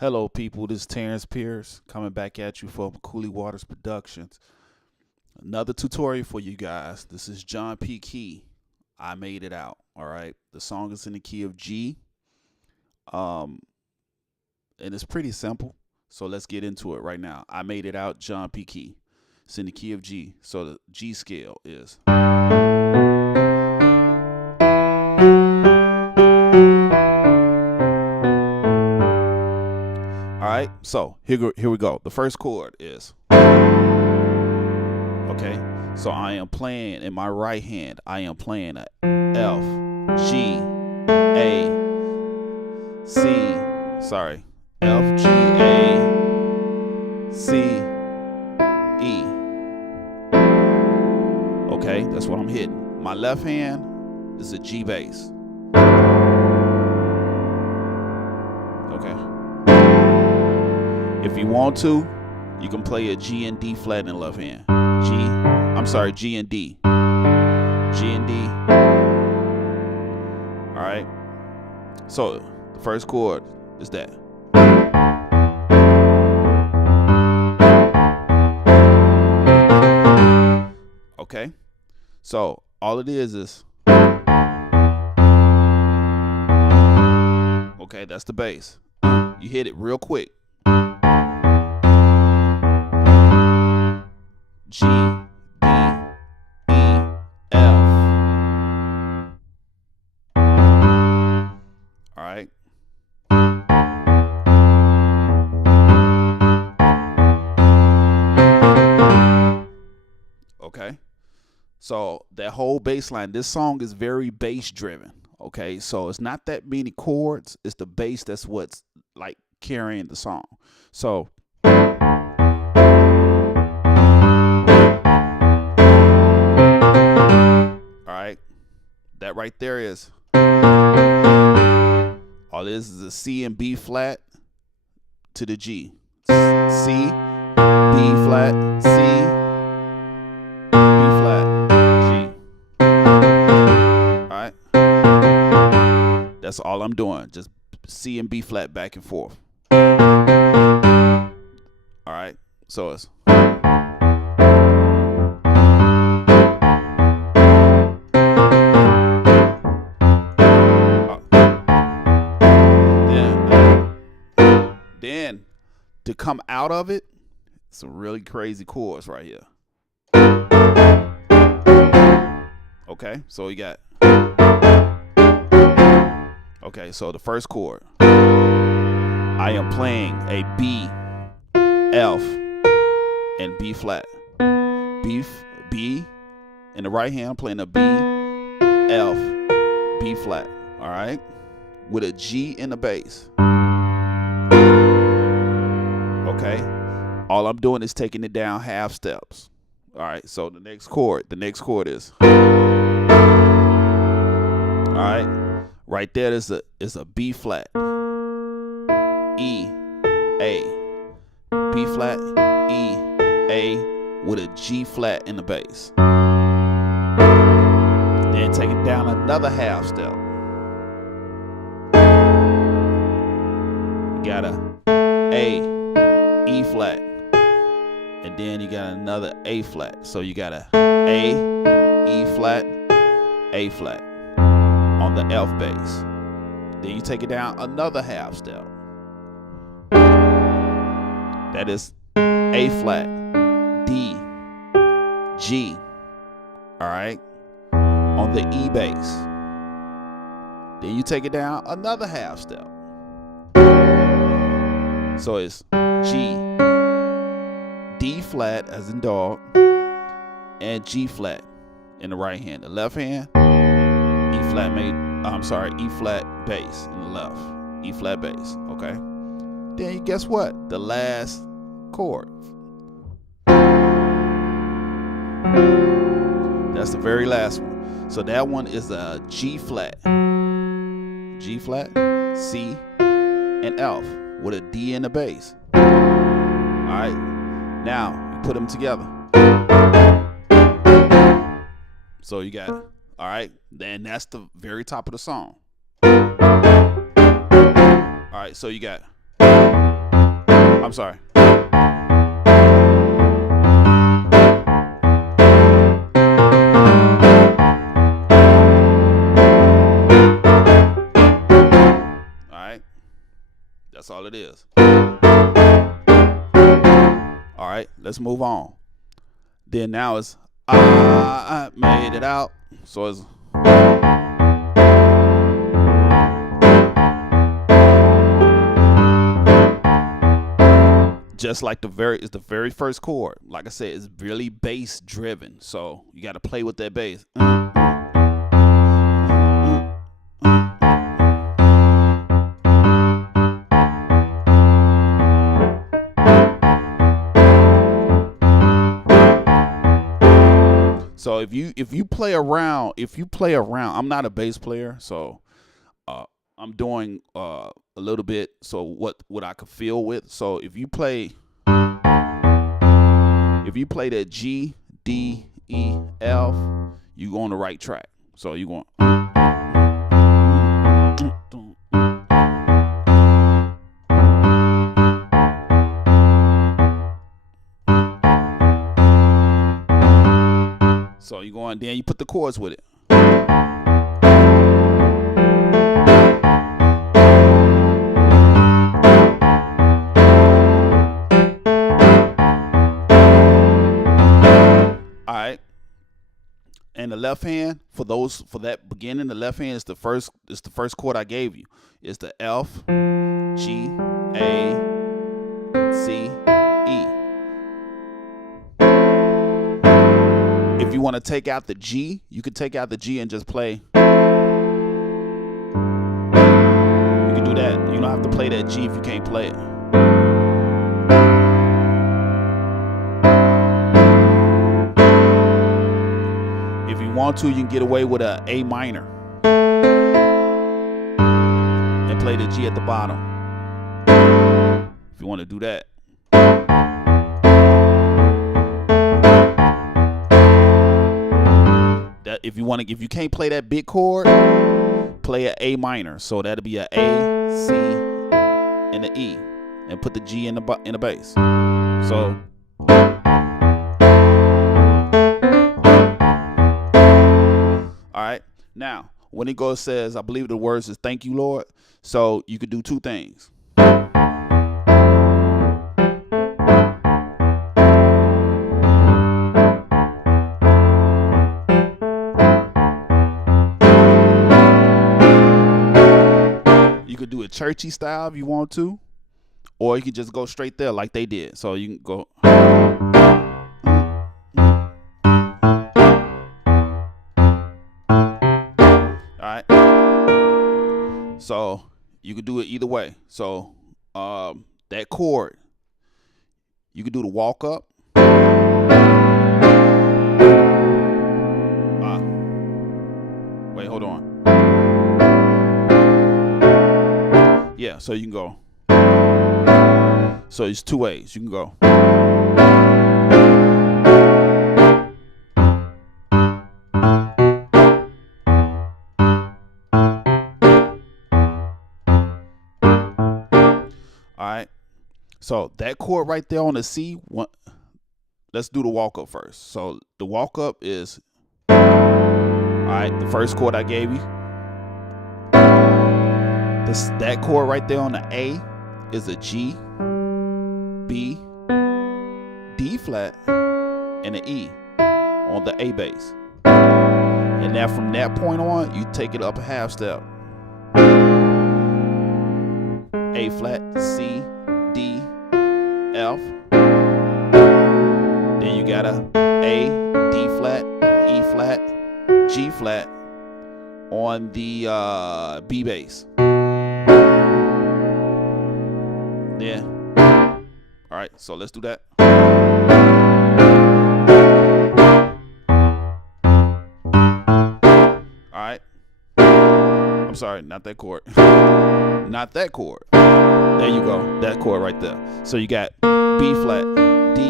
Hello, people. This is Terrence Pierce coming back at you from Cooley Waters Productions. Another tutorial for you guys. This is John P. Key. I made it out. All right. The song is in the key of G. And it's pretty simple. So let's get into it right now. I made it out, John P. Key. It's in the key of G. So the G scale is. All right, so here we go. The first chord is, okay, so I am playing in my right hand, I am playing a F, G, A, C, sorry, F, G, A, C, E. Okay, that's what I'm hitting. My left hand is a G bass. Okay. If you want to, you can play a G and D flat in the left hand. G and D. G and D. All right. So the first chord is that. Okay. So all it is. Okay, that's the bass. You hit it real quick. G, D, E, F. All right. Okay. So that whole bass line, this song is very bass driven. Okay. So it's not that many chords. It's the bass that's what's like carrying the song. So. That right there is all this is a C and B flat to the G. C, B flat, C, B flat, G. All right. That's all I'm doing. Just C and B flat back and forth. All right. So it's. Then to come out of it, some really crazy chords right here. Okay, so we got. Okay, so the first chord, I am playing a B, F, and B flat. B in the right hand, I'm playing a B, F, B flat. All right, with a G in the bass. Okay, all I'm doing is taking it down half steps. All right, so the next chord is. All right, right there is a B flat, E, A, B flat, E, A, with a G flat in the bass. Then take it down another half step. You got a A, E flat, and then you got another A flat. So you got a E flat, A flat on the F bass. Then you take it down another half step. That is A flat, D, G. All right, on the E bass. Then you take it down another half step. So it's G, D flat as in dog, and G flat in the right hand. The left hand, E flat bass in the left. E flat bass, okay? Then guess what? The last chord. That's the very last one. So that one is a G flat, C, and F with a D in the bass. All right, now you put them together. So you got, all right, then that's the very top of the song. All right, so you got. I'm sorry. Alright. That's all it is. Alright, let's move on. Then now it's I made it out. So it's just like it's the very first chord. Like I said, it's really bass driven. So you got to play with that bass. So if you play around, I'm not a bass player, so I'm doing a little bit. So what I could feel with. So if you play that G, D, E, F, you go on the right track. So you going. So you go on, then you put the chords with it. All right. And the left hand, for that beginning, the left hand is the first chord I gave you. It's the F, G, A, C, E. If you want to take out the G, you can take out the G and just play. You can do that. You don't have to play that G if you can't play it. If you want to, you can get away with a A minor and play the G at the bottom. If you want to do that. If you can't play that big chord, play an A minor. So that'll be a A, C, and an E, and put the G in the bass. So all right. Now, when it goes says, I believe the words is "Thank you, Lord." So you could do two things. Do a churchy style if you want to, or you can just go straight there like they did. So you can go. All right. So you can do it either way. So that chord, you can do the walk up. Wait, hold on. Yeah, so you can go. So it's two ways. You can go. All right. So that chord right there on the C, let's do the walk up first. So the walk up is, all right, the first chord I gave you. That chord right there on the A is a G, B, D flat, and an E on the A bass. And now from that point on, you take it up a half step. A flat, C, D, F. Then you got a D flat, E flat, G flat on the B bass. Yeah. All right, so let's do that. All right. I'm sorry, not that chord. Not that chord. There you go. That chord right there. So you got B flat, D,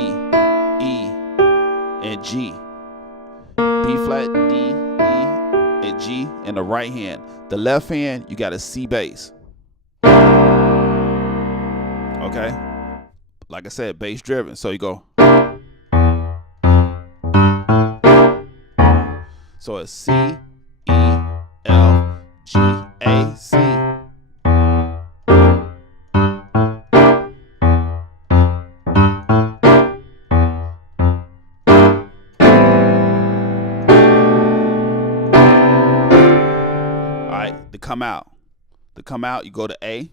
E, and G. B flat, D, E, and G in the right hand. The left hand, you got a C bass. Okay. like I said, bass driven. So you go. So it's C, E, F, G, A, C. Alright, to come out. To come out, you go to A.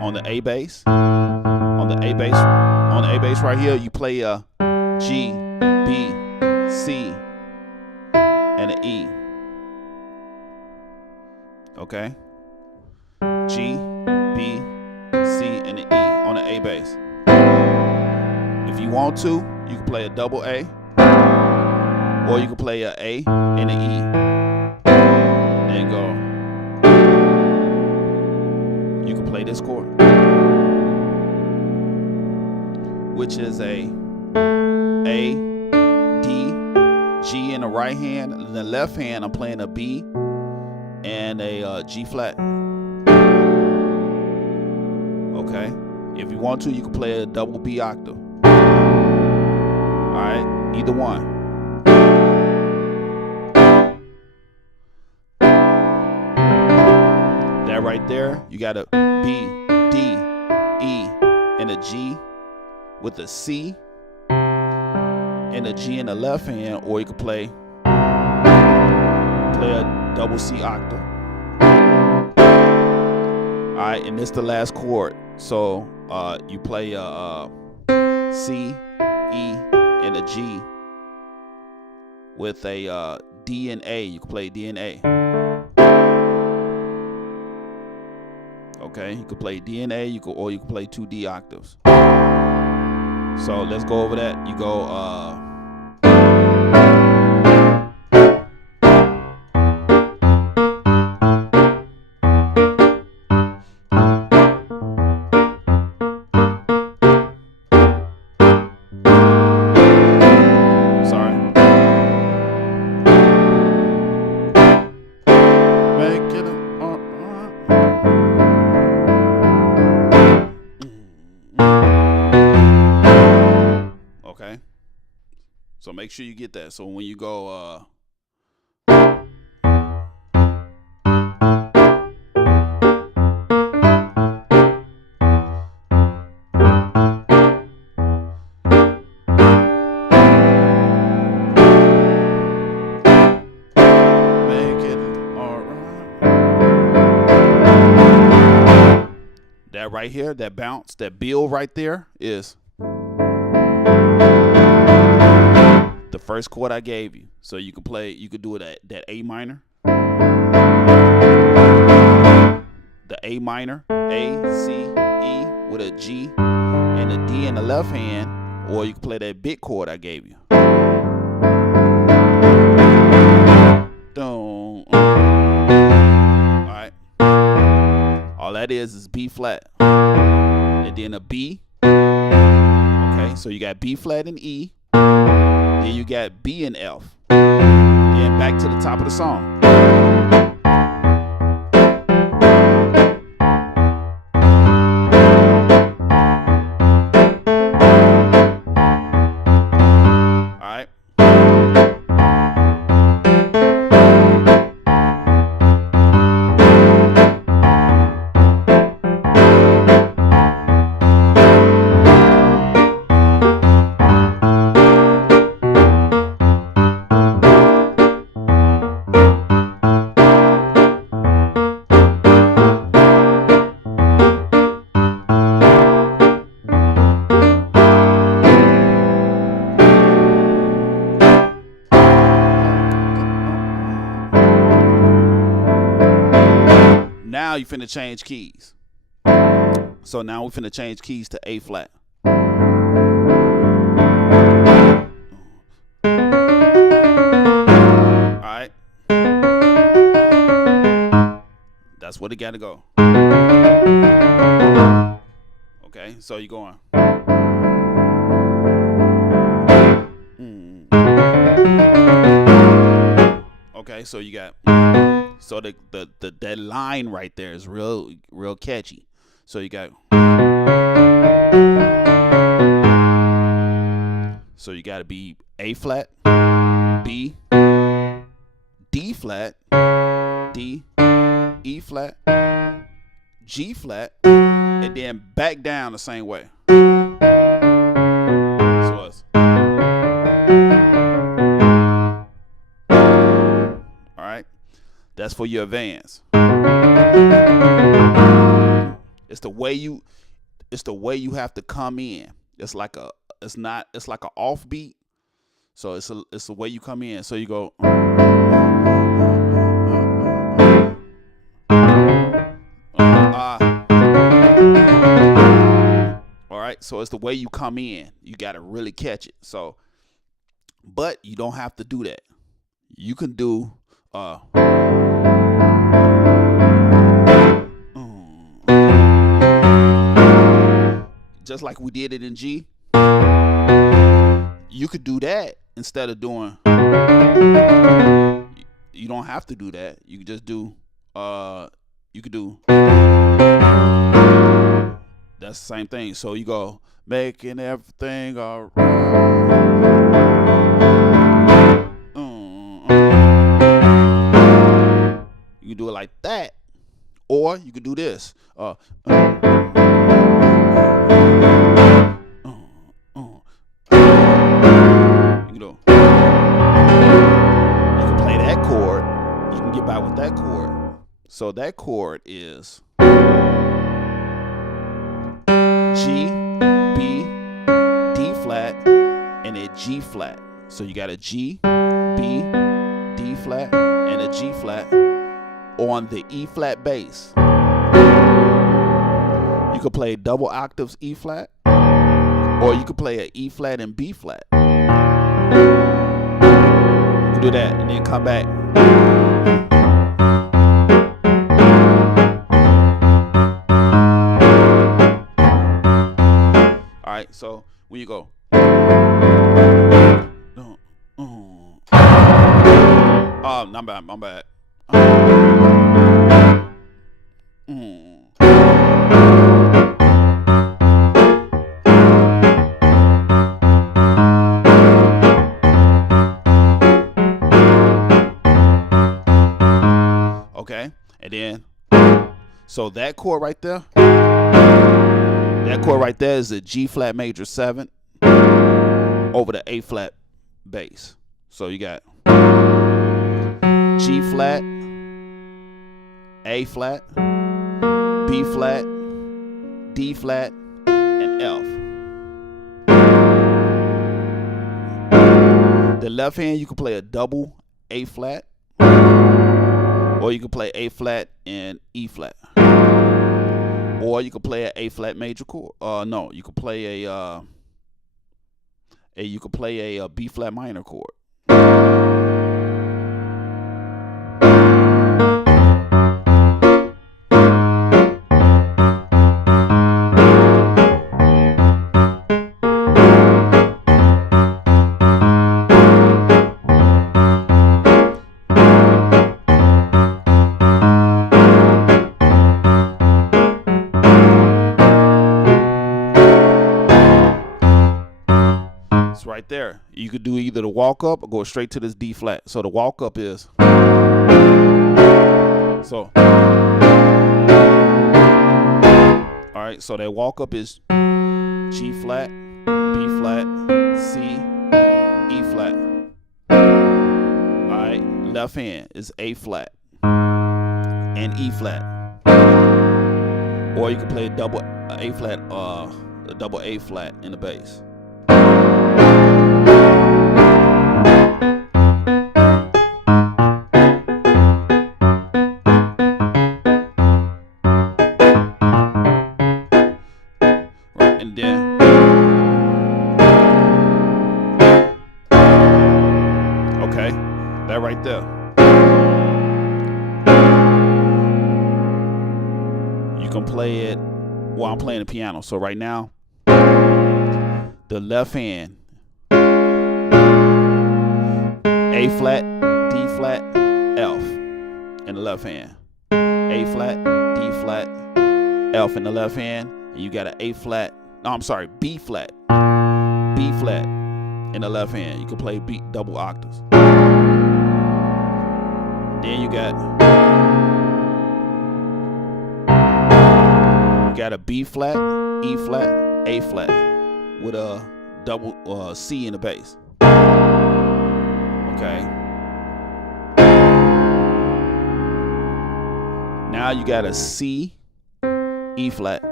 On the A bass. On the A bass right here, you play a G, B, C, and an E. Okay? G, B, C, and an E on the A bass. If you want to, you can play a double A, or you can play a A and an E. And go. You can play this chord, which is a D, G in the right hand. In the left hand, I'm playing a B and a G flat. Okay? If you want to, you can play a double B octave. Alright? Either one. That right there, you got a B, D, E, and a G with a C and a G in the left hand, or you could play a double C octave. Alright, and this is the last chord. So you play a C, E, and a G with a D and A. You can play D and A. Okay, you can play D and A, or you can play 2 D octaves. So let's go over that. You go So make sure you get that. So when you go make it alright. That right here, that bounce, that build right there is the first chord I gave you. So you can play, you could do it at that A minor. The A minor, A, C, E with a G and a D in the left hand, or you can play that big chord I gave you. Alright. All that is B flat. And then a B. Okay, so you got B flat and E. Then you got B and F. Then back to the top of the song. Alright. Now you finna change keys. So now we finna change keys to A flat. Alright. That's what it gotta go. Okay, so you're going. Okay, so you got, so the that line right there is real catchy. So you got to be A flat, B, D flat, D, E flat, G flat, and then back down the same way. So it's all right. That's for your advance. It's the way you have to come in. It's like an offbeat. So it's the way you come in. So you go all right. So it's the way you come in. You got to really catch it. So, but you don't have to do that. You can do just like we did it in G. You could do that instead of doing. You don't have to do that. You could just do. You could do. That's the same thing. So you go making everything all right. You can do it like that, or you could do this. You can play that chord. You can get by with that chord. So that chord is G, B, D flat, and a G flat. So you got a G, B, D flat, and a G flat on the E flat bass. You could play double octaves E flat, or you could play an E flat and B flat. You can do that and then come back. All right, so when you go, oh, my bad. Okay, and then so that chord right there is a G flat major 7 over the A flat bass. So you got G flat, A flat, B flat, D flat, and F. The left hand, you can play a double A flat, or you can play A flat and E flat, or you can play an A flat major chord. No, you can play a B flat minor chord. Right there, you could do either the walk up or go straight to this D flat. So the walk up is so. All right, so that walk up is G flat, B flat, C, E flat. All right, left hand is A flat and E flat, or you can play a double A flat, a double A flat in the bass. That right there. You can play it while I'm playing the piano. So right now, the left hand, A flat, D flat, F in the left hand. A flat, D flat, F in the left hand, and you got an A flat. No, I'm sorry, B flat. B flat in the left hand. You can play B double octaves. Then you got a B flat, E flat, A flat with a double C in the bass. Okay. Now you got a C, E flat,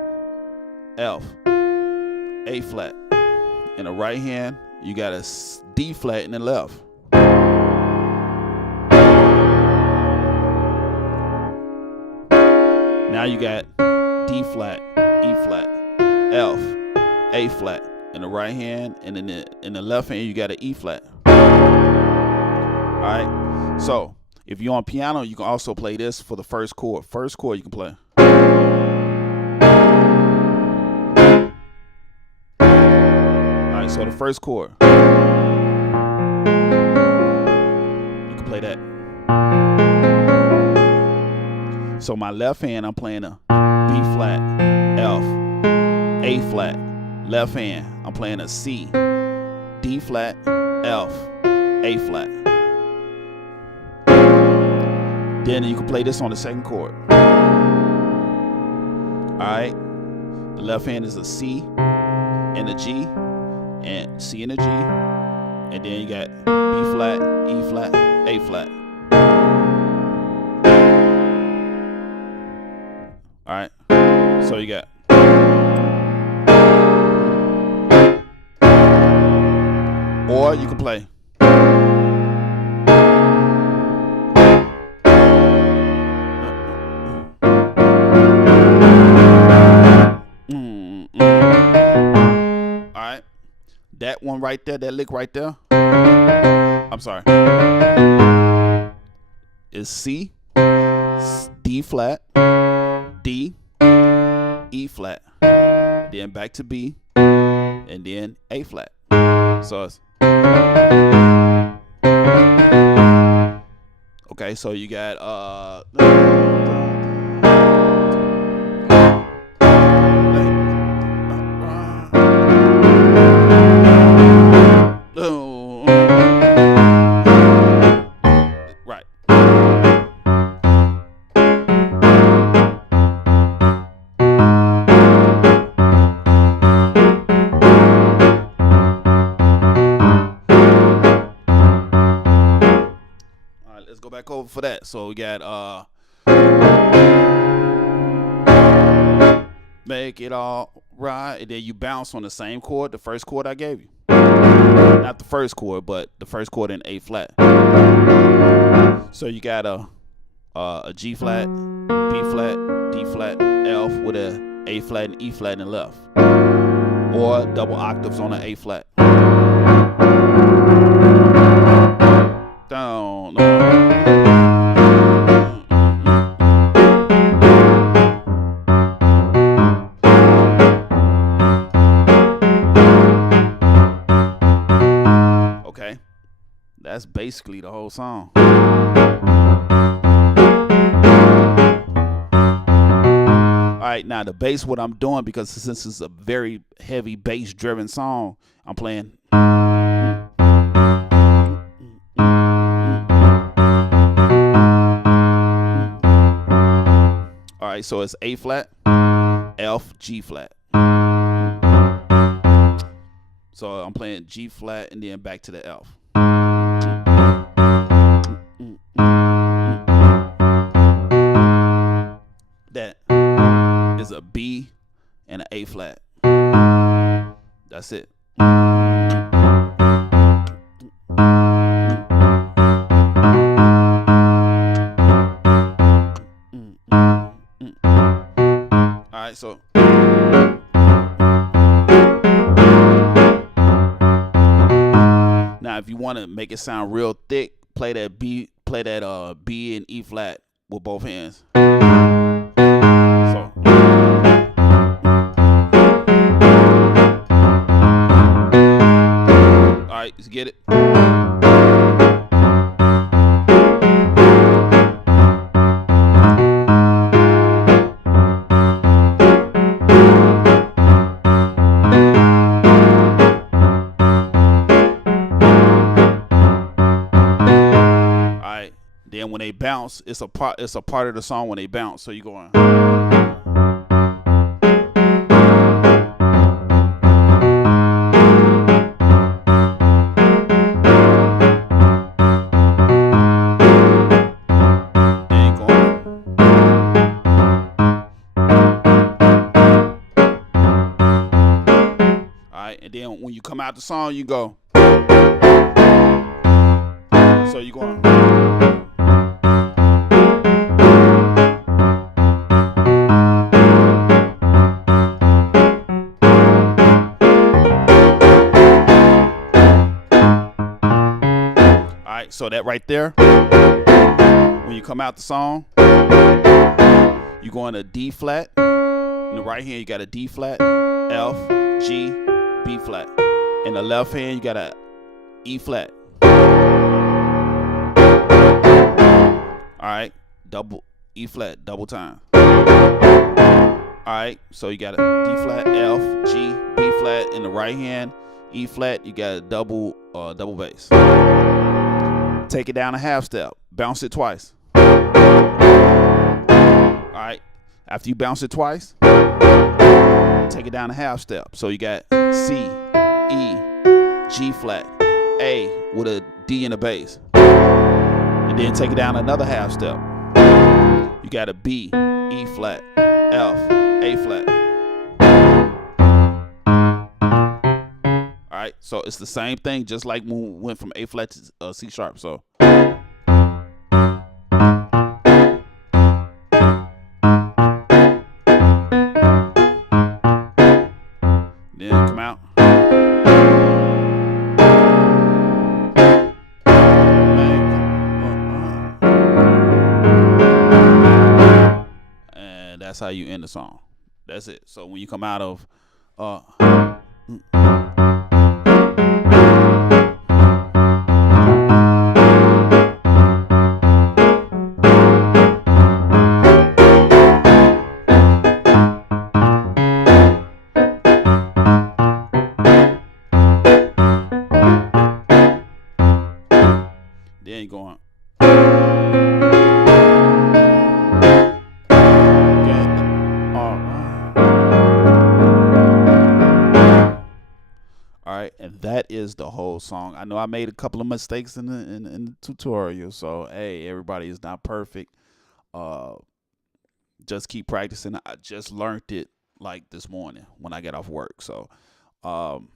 F, A flat. In the right hand, you got a D flat in the left. Now you got D flat, E flat, F, A flat in the right hand, and in the left hand you got an E flat. All right. So if you're on piano, you can also play this for the first chord. First chord you can play. All right. So the first chord, you can play that. So my left hand, I'm playing a B flat, F, A flat. Left hand, I'm playing a C, D flat, F, A flat. Then you can play this on the second chord. Alright. The left hand is a C and a G, and C and a G. And then you got B flat, E flat, A flat. Alright. So you got. Or you can play. Alright. That one right there, that lick right there. I'm sorry. Is C, D flat, D, E flat. Then back to B, and then A flat. So it's okay, so you got right. Let's go back over for that. So we got make it all right, and then you bounce on the same chord, the first chord I gave you. Not the first chord, but the first chord in A flat. So you got a G flat, B flat, D flat, F with a A flat and E flat in the left, or double octaves on an A flat. Down. Okay, that's basically the whole song. All right, now the bass, what I'm doing, because since it's a very heavy bass driven song, I'm playing. Alright, so it's A flat, F, G flat. So I'm playing G flat and then back to the F. That is a B and an A flat. That's it. Alright, so now if you want to make it sound real thick, play that B and E flat with both hands. So alright, let's get it. bounce, it's a part of the song when they bounce. So you going. And then when you come out the song, you go. So you going. All right, so that right there, when you come out the song, you go in a D flat. In the right hand, you got a D flat, F, G, B flat. In the left hand, you got a E flat. All right, double E flat, double time. All right, so you got a D flat, F, G, B flat in the right hand, E flat. You got a double bass. Take it down a half step, bounce it twice. All right, after you bounce it twice, take it down a half step. So you got C, E, G flat, A with a D in the bass. And then take it down another half step. You got a B, E flat, F, A flat. All right, so it's the same thing, just like when we went from A flat to C sharp. So. Then come out. And that's how you end the song. That's it. So when you come out of then you go on. All right, and that is the whole song. I know I made a couple of mistakes in the tutorial, so hey, everybody is not perfect. Just keep practicing. I just learned it like this morning when I got off work. So, and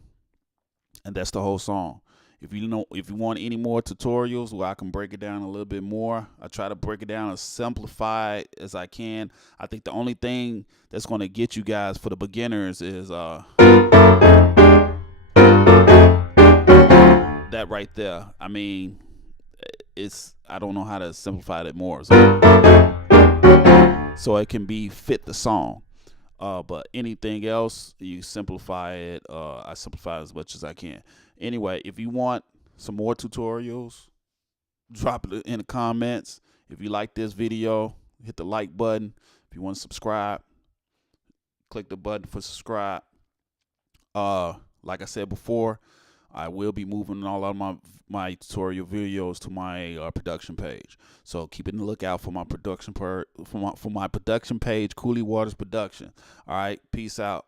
that's the whole song. If you want any more tutorials where I can break it down a little bit more, I try to break it down as simplified as I can. I think the only thing that's going to get you guys for the beginners is that right there. I mean, I don't know how to simplify it more. So it can fit the song. But anything else, you simplify it. I simplify it as much as I can. Anyway, if you want some more tutorials, drop it in the comments. If you like this video, hit the like button. If you want to subscribe, click the button for subscribe. Like I said before, I will be moving all of my tutorial videos to my production page. So keep in the lookout for my production for my production page, Cooley Waters Production. All right, peace out.